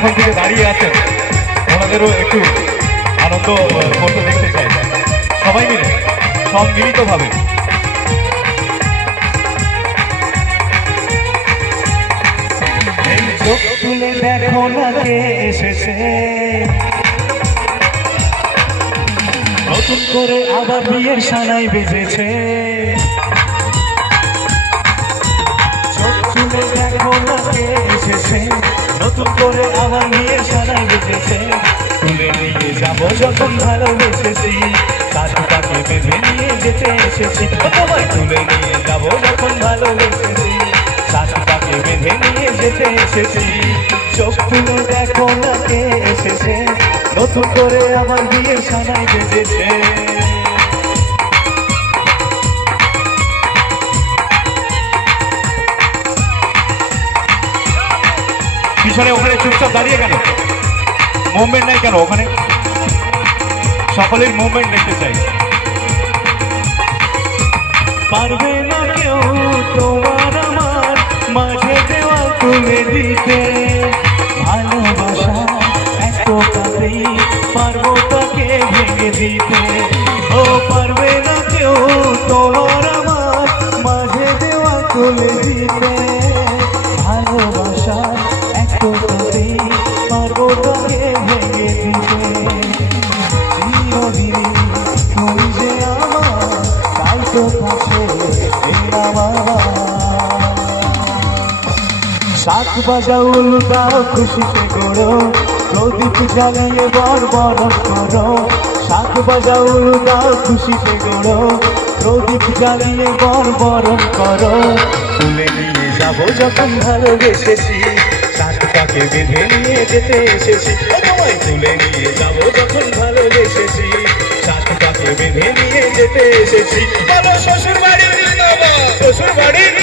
অনেকক্ষণ থেকে দাঁড়িয়ে আছেন, ওনাদেরও একটু আনন্দ করতে দেখতে চাই সবাই মিলে সম্মিলিতভাবে। চোখ তুলে দেখো না কে এসেছে, নতুন করে আবার বিয়ের সানাই বেজেছে। চোখ তুলে দেখো না কে এসেছে, নতুন করে আবার বিয়ের সানাই বেজেছে। তুলে নিয়ে যাবো যখন ভালোবেসেছি, কাঁধে কাঁধে বেঁধে নিয়ে যেতে এসেছি। তোমায় তুলে নিয়ে যাবো যখন ভালোবেসেছি, কাঁধে বেঁধে নিয়ে যেতে এসেছি। চোখ তুলে দেখো না কে এসেছে, নতুন করে আমার বিয়ের সানাই বেজেছে। পিছনে ওখানে চুপচাপ দাঁড়িয়ে কেন? মুভমেন্ট নাই কেন ওখানে? সকলের মুভমেন্ট দেখতে চাই। পারবে না কেউ তোমার আমার মাঝে দেওয়া তুলে দিতে, ভালোবাসা এত কাছেই পারবো তাকে ভেঙে দিতে। ও পারবে না কেউ তোমার আমার মাঝে দেওয়া তুলে দিতে, ভালোবাসা এত কাছেই পারবো তাকে ভেঙে দিতে। চিরদিন তুমি যে আমার, তাই তো কাছে শাক বাজাও উল্টাও খুশিতে গড়ো, প্রদীপ জ্বালিয়ে বরবরণ করো। শাক বাজাও উল্টাও খুশিতে গড়ো, প্রদীপ জ্বালিয়ে বরবরণ করো। তুলে নিয়ে যাবো যখন ভালোবেসেছি, সাতটাকে বেঁধে নিয়ে যেতে এসেছি। তোমায় তুলে নিয়ে যাবো যখন ভালোবেসেছি, সাতটাকে বেঁধে নিয়ে যেতে এসেছি। বলো শ্বশুর বাড়ির জিন্দাবাদ, শ্বশুর বাড়ির